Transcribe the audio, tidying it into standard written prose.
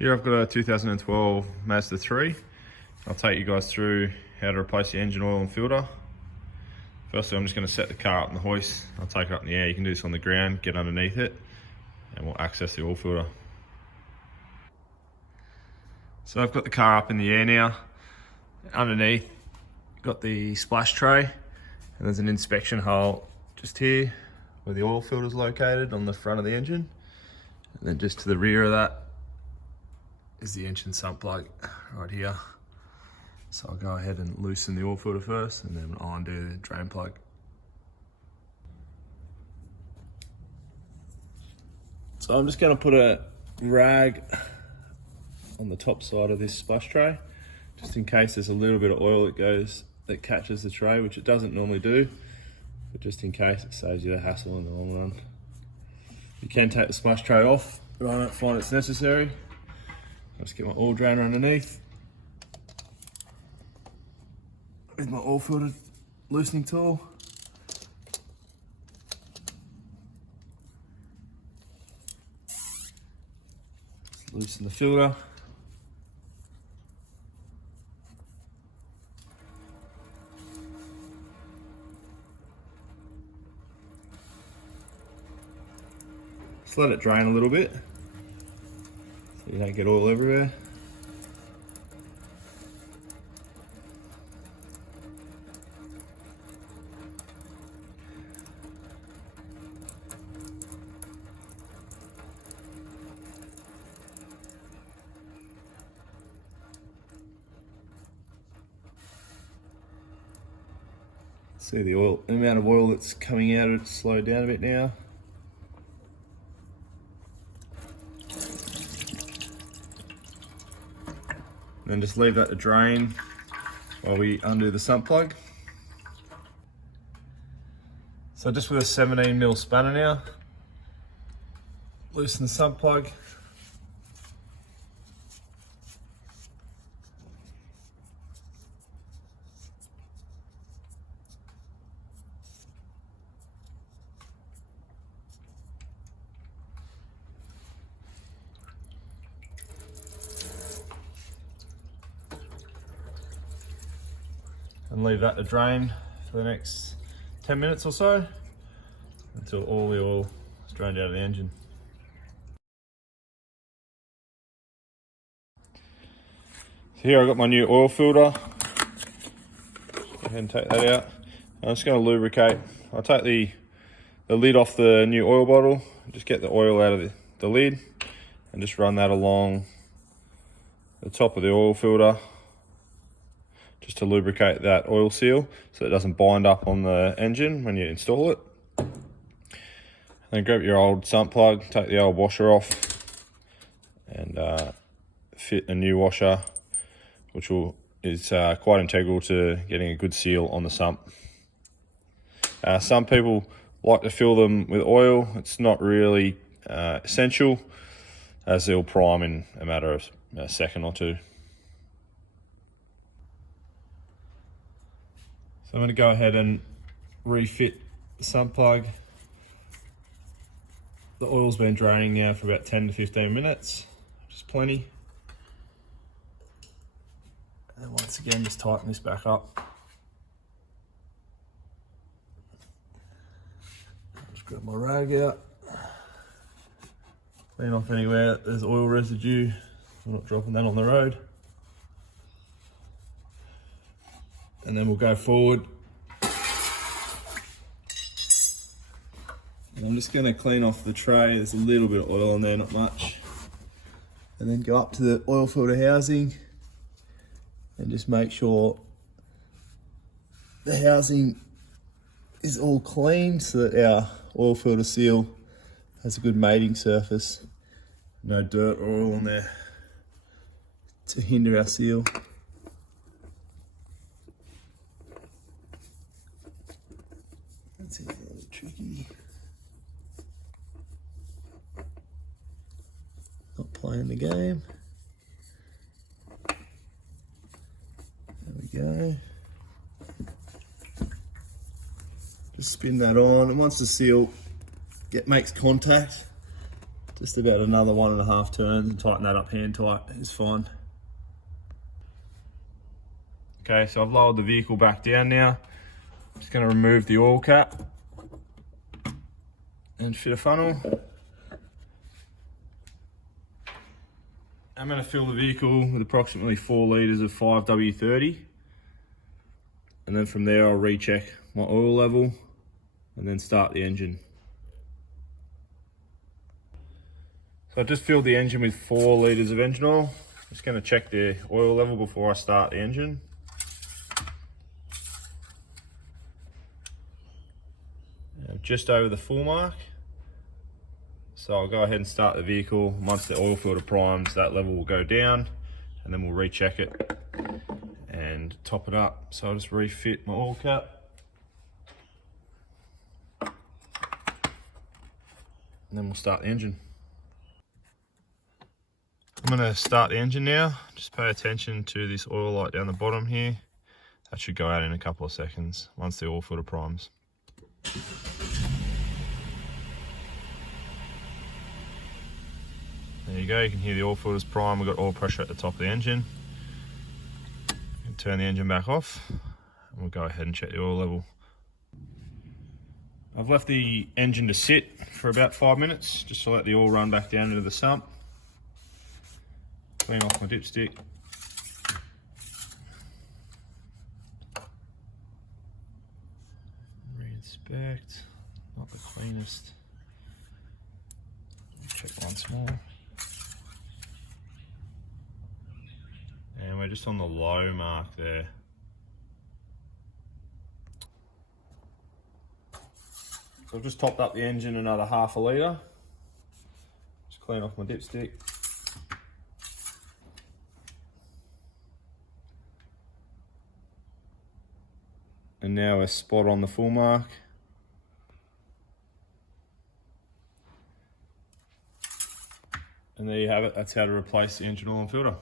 Here I've got a 2012 Mazda 3. I'll take you guys through how to replace the engine oil and filter. Firstly, I'm just going to set the car up in the hoist. I'll take it up in the air. You can do this on the ground, get underneath it, and we'll access the oil filter. So I've got the car up in the air now. Underneath, got the splash tray, and there's an inspection hole just here where the oil filter is located on the front of the engine. And then just to the rear of that is the engine sump plug right here. So I'll go ahead and loosen the oil filter first, and then I'll undo the drain plug. So I'm just going to put a rag on the top side of this splash tray, just in case there's a little bit of oil that catches the tray, which it doesn't normally do, but just in case, it saves you the hassle in the long run. You can take the splash tray off, but I don't find it's necessary. I'll just get my oil drainer underneath with my oil filter loosening tool. Just loosen the filter. Just let it drain a little bit so you don't get oil everywhere. See the amount of oil that's coming out of it slowed down a bit now. Then just leave that to drain while we undo the sump plug. So just with a 17mm spanner now, loosen the sump plug. And leave that to drain for the next 10 minutes or so until all the oil is drained out of the engine. So here I've got my new oil filter. Go ahead and take that out. I'm just going to lubricate. I'll take the lid off the new oil bottle, just get the oil out of the lid and just run that along the top of the oil filter, just to lubricate that oil seal so it doesn't bind up on the engine when you install it. Then grab your old sump plug, take the old washer off, and fit a new washer, which is quite integral to getting a good seal on the sump. Some people like to fill them with oil. It's not really essential, as they'll prime in a matter of a second or two. So I'm going to go ahead and refit the sump plug. The oil's been draining now for about 10 to 15 minutes, which is plenty. And then once again, just tighten this back up. Just grab my rag out. Clean off anywhere there's oil residue. I'm not dropping that on the road. And then we'll go forward. And I'm just going to clean off the tray. There's a little bit of oil in there, not much. And then go up to the oil filter housing and just make sure the housing is all clean so that our oil filter seal has a good mating surface. No dirt or oil on there to hinder our seal. That's a little tricky. Not playing the game. There we go. Just spin that on, and once the seal makes contact, Just about another 1.5 turns and tighten that up hand tight is fine. Okay, so I've lowered the vehicle back down now. Just going to remove the oil cap and fit a funnel. I'm going to fill the vehicle with approximately 4 litres of 5W30, and then from there I'll recheck my oil level and then start the engine. So I just filled the engine with 4 litres of engine oil. Just going to check the oil level before I start the engine. Just over the full mark. So I'll go ahead and start the vehicle. Once the oil filter primes, that level will go down, and then we'll recheck it and top it up. So I'll just refit my oil cap. And then we'll start the engine. I'm going to start the engine now. Just pay attention to this oil light down the bottom here. That should go out in a couple of seconds once the oil filter primes. There you go, you can hear the oil filters prime. We've got oil pressure at the top of the engine. You can turn the engine back off and we'll go ahead and check the oil level. I've left the engine to sit for about 5 minutes just to let the oil run back down into the sump. Clean off my dipstick. Re-inspect, not the cleanest. Check once more. And we're just on the low mark there. So I've just topped up the engine another 1/2 litre. Just clean off my dipstick. And now we're spot on the full mark. And there you have it, that's how to replace the engine oil and filter.